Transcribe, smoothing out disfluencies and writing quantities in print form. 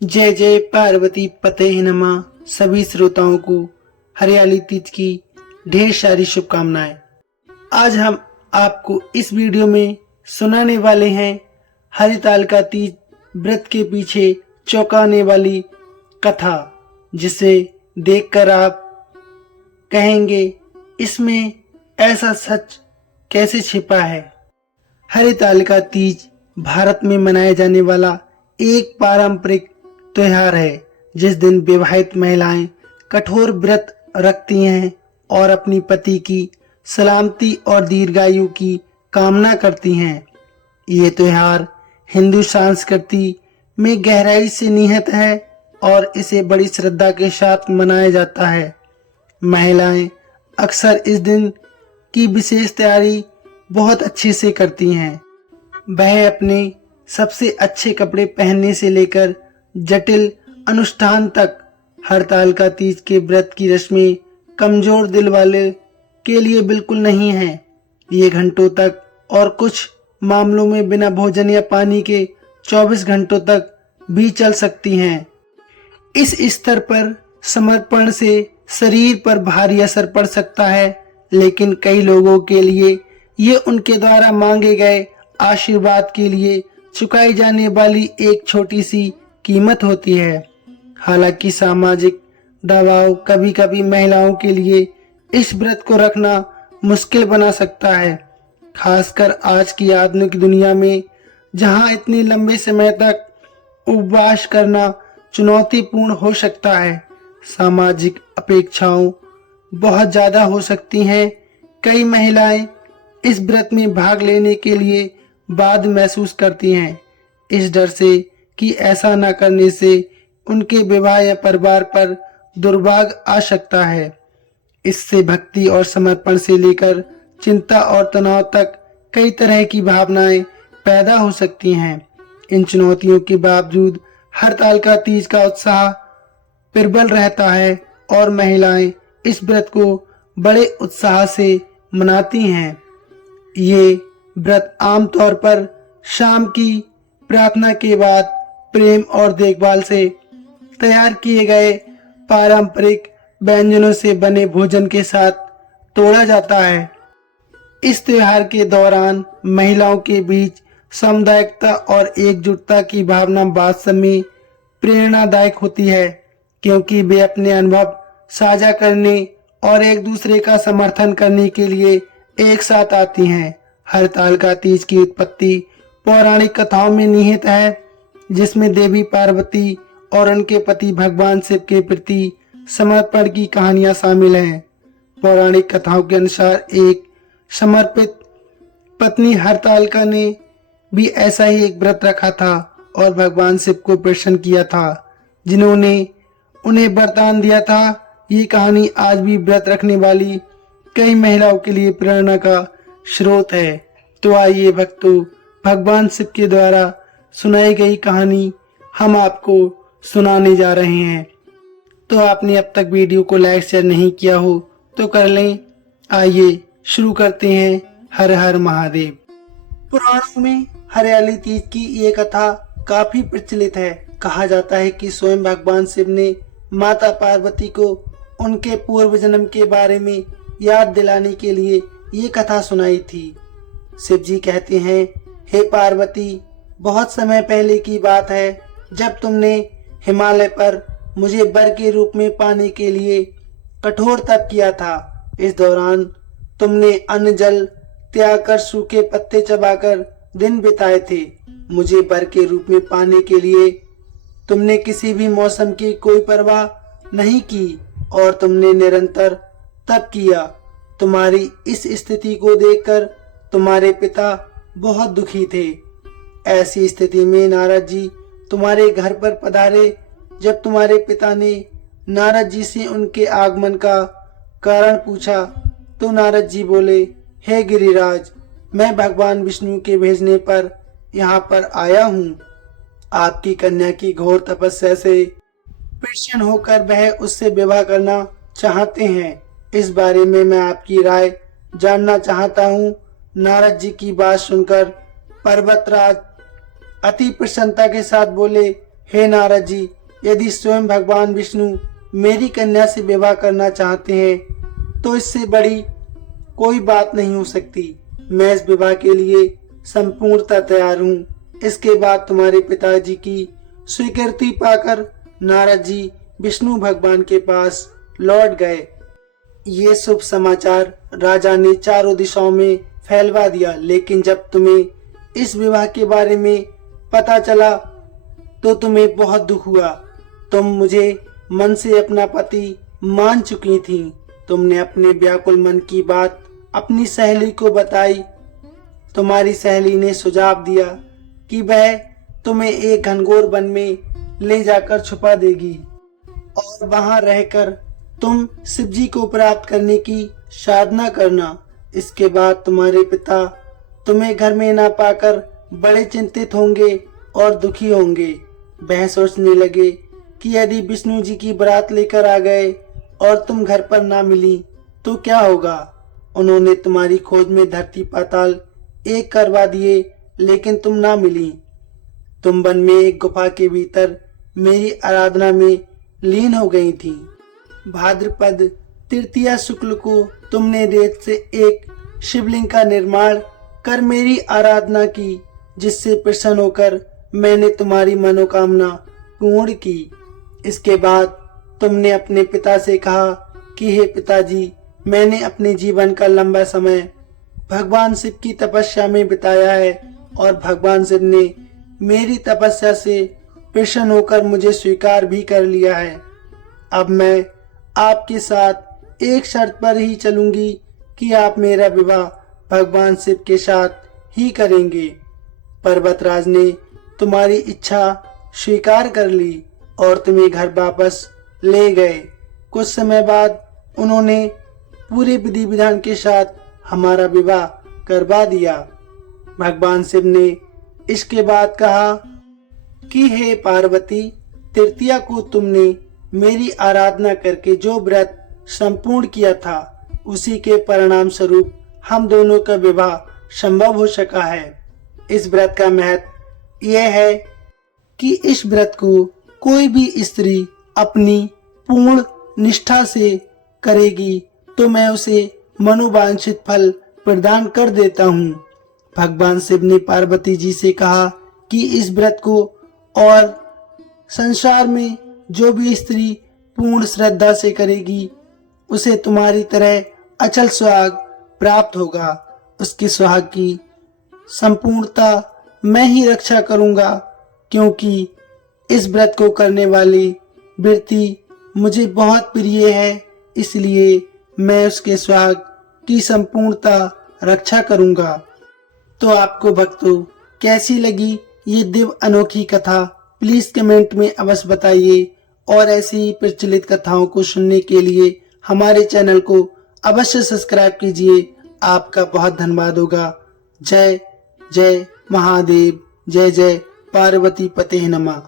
जय जय पार्वती पते नमः। सभी श्रोताओं को हरियाली तीज की ढेर सारी शुभकामनाएं। आज हम आपको इस वीडियो में सुनाने वाले हैं हरितालिका तीज व्रत के पीछे चौंकाने वाली कथा, जिसे देखकर आप कहेंगे इसमें ऐसा सच कैसे छिपा है। हरितालिका तीज भारत में मनाया जाने वाला एक पारंपरिक त्योहार है, जिस दिन विवाहित महिलाएं कठोर व्रत रखती हैं और अपनी पति की सलामती और दीर्घायु की कामना करती हैं। ये त्योहार हिंदू संस्कृति में गहराई से निहित है और इसे बड़ी श्रद्धा के साथ मनाया जाता है। महिलाएं अक्सर इस दिन की विशेष तैयारी बहुत अच्छे से करती हैं। वह अपने सबसे अच्छे कपड़े पहनने से लेकर जटिल अनुष्ठान तक हरतालिका तीज के व्रत की रस्में कमजोर दिल वाले के लिए बिल्कुल नहीं है। ये घंटों तक और कुछ मामलों में बिना भोजन या पानी के 24 घंटों तक भी चल सकती हैं। इस स्तर पर समर्पण से शरीर पर भारी असर पड़ सकता है, लेकिन कई लोगों के लिए ये उनके द्वारा मांगे गए आशीर्वाद के लिए चुकाई जाने वाली एक छोटी सी कीमत होती है। हालांकि सामाजिक दबाव कभी कभी महिलाओं के लिए इस व्रत को रखना मुश्किल बना सकता है, खासकर आज की आधुनिक दुनिया में, जहां इतने लंबे समय तक उपवास करना चुनौतीपूर्ण हो सकता है। सामाजिक अपेक्षाओं बहुत ज्यादा हो सकती हैं। कई महिलाएं इस व्रत में भाग लेने के लिए बाध्य महसूस करती हैं, इस डर से कि ऐसा न करने से उनके विवाह या परिवार पर दुर्भाग्य आ सकता है। इससे भक्ति और समर्पण से लेकर चिंता और तनाव तक कई तरह की भावनाएं पैदा हो सकती हैं। इन चुनौतियों के बावजूद हरतालिका तीज का उत्साह प्रबल रहता है और महिलाएं इस व्रत को बड़े उत्साह से मनाती हैं। ये व्रत आमतौर पर शाम की प्रार्थना के बाद प्रेम और देखभाल से तैयार किए गए पारंपरिक व्यंजनों से बने भोजन के साथ तोड़ा जाता है। इस त्योहार के दौरान महिलाओं के बीच सामुदायिकता और एकजुटता की भावना वास्तव में प्रेरणादायक होती है, क्योंकि वे अपने अनुभव साझा करने और एक दूसरे का समर्थन करने के लिए एक साथ आती हैं। हरतालिका तीज की उत्पत्ति पौराणिक कथाओं में निहित है, जिसमें देवी पार्वती और उनके पति भगवान शिव के प्रति समर्पण की कहानियां शामिल हैं। पौराणिक कथाओं के अनुसार एक समर्पित पत्नी हरतालिका ने भी ऐसा ही एक व्रत रखा था और भगवान शिव को प्रसन्न किया था, जिन्होंने उन्हें वरदान दिया था। ये कहानी आज भी व्रत रखने वाली कई महिलाओं के लिए प्रेरणा का स्रोत है। तो आइए भक्तों, भगवान शिव के द्वारा सुनाई गई कहानी हम आपको सुनाने जा रहे हैं। तो आपने अब तक वीडियो को लाइक शेयर नहीं किया हो तो कर लें। आइए शुरू करते हैं। हर हर महादेव। पुराणों में हरियाली तीज की ये कथा काफी प्रचलित है। कहा जाता है कि स्वयं भगवान शिव ने माता पार्वती को उनके पूर्व जन्म के बारे में याद दिलाने के लिए ये कथा सुनाई थी। शिव जी कहते हैं, हे पार्वती, बहुत समय पहले की बात है जब तुमने हिमालय पर मुझे वर के रूप में पाने के लिए कठोर तप किया था। इस दौरान तुमने अन्न जल त्याग कर सूखे पत्ते चबाकर दिन बिताए थे। मुझे वर के रूप में पाने के लिए तुमने किसी भी मौसम की कोई परवाह नहीं की और तुमने निरंतर तप किया। तुम्हारी इस स्थिति को देखकर तुम्हारे पिता बहुत दुखी थे। ऐसी स्थिति में नारद जी तुम्हारे घर पर पधारे। जब तुम्हारे पिता ने नारद जी से उनके आगमन का कारण पूछा तो नारद जी बोले, हे गिरिराज, मैं भगवान विष्णु के भेजने पर यहाँ पर आया हूँ। आपकी कन्या की घोर तपस्या से प्रसन्न होकर वह उससे विवाह करना चाहते हैं। इस बारे में मैं आपकी राय जानना चाहता हूँ। नारद जी की बात सुनकर पर्वतराज अति प्रसन्नता के साथ बोले, हे नारद जी, यदि स्वयं भगवान विष्णु मेरी कन्या से विवाह करना चाहते हैं तो इससे बड़ी कोई बात नहीं हो सकती। मैं इस विवाह के लिए संपूर्णतः तैयार हूँ। इसके बाद तुम्हारे पिताजी की स्वीकृति पाकर नारद जी विष्णु भगवान के पास लौट गए। ये शुभ समाचार राजा ने चारों दिशाओं में फैलवा दिया, लेकिन जब तुम्हें इस विवाह के बारे में पता चला तो तुम्हें बहुत दुख हुआ। तुम मुझे मन से अपना पति मान चुकी थी। तुमने अपने व्याकुल मन की बात अपनी सहेली को बताई। तुम्हारी सहेली ने सुझाव दिया कि वह तुम्हें एक घनघोर वन में ले जाकर छुपा देगी और वहां रहकर तुम शिव जी को प्राप्त करने की साधना करना। इसके बाद तुम्हारे पिता तुम्हें घर में ना पाकर बड़े चिंतित होंगे और दुखी होंगे। वह सोचने लगे कि यदि विष्णु जी की बारात लेकर आ गए और तुम घर पर ना मिली तो क्या होगा। उन्होंने तुम्हारी खोज में धरती पाताल एक करवा दिए, लेकिन तुम ना मिली। तुम वन में एक गुफा के भीतर मेरी आराधना में लीन हो गई थी। भाद्रपद तृतीया शुक्ल को तुमने रेत से एक शिवलिंग का निर्माण कर मेरी आराधना की, जिससे प्रसन्न होकर मैंने तुम्हारी मनोकामना पूर्ण की। इसके बाद तुमने अपने पिता से कहा कि हे पिताजी, मैंने अपने जीवन का लंबा समय भगवान शिव की तपस्या में बिताया है और भगवान शिव ने मेरी तपस्या से प्रसन्न होकर मुझे स्वीकार भी कर लिया है। अब मैं आपके साथ एक शर्त पर ही चलूंगी कि आप मेरा विवाह भगवान शिव के साथ ही करेंगे। पर्वतराज ने तुम्हारी इच्छा स्वीकार कर ली और तुम्हें घर वापस ले गए। कुछ समय बाद उन्होंने पूरे विधि विधान के साथ हमारा विवाह करवा दिया। भगवान शिव ने इसके बाद कहा कि हे पार्वती, तृतीया को तुमने मेरी आराधना करके जो व्रत संपूर्ण किया था, उसी के परिणाम स्वरूप हम दोनों का विवाह संभव हो सका है। इस व्रत का महत्व यह है कि इस व्रत को कोई भी स्त्री अपनी पूर्ण निष्ठा से करेगी तो मैं उसे मनोवांछित फल प्रदान कर देता हूँ। भगवान शिव ने पार्वती जी से कहा कि इस व्रत को और संसार में जो भी स्त्री पूर्ण श्रद्धा से करेगी उसे तुम्हारी तरह अचल सुहाग प्राप्त होगा। उसके सुहाग की संपूर्णता मैं ही रक्षा करूंगा, क्योंकि इस व्रत को करने वाली व्यक्ति मुझे बहुत प्रिय है, इसलिए मैं उसके सुहाग की संपूर्णता रक्षा करूंगा। तो आपको भक्तों कैसी लगी ये दिव्य अनोखी कथा, प्लीज कमेंट में अवश्य बताइए और ऐसी ही प्रचलित कथाओं को सुनने के लिए हमारे चैनल को अवश्य सब्सक्राइब कीजिए। आपका बहुत धन्यवाद होगा। जय जय महादेव, जय जय पार्वती पते नमः।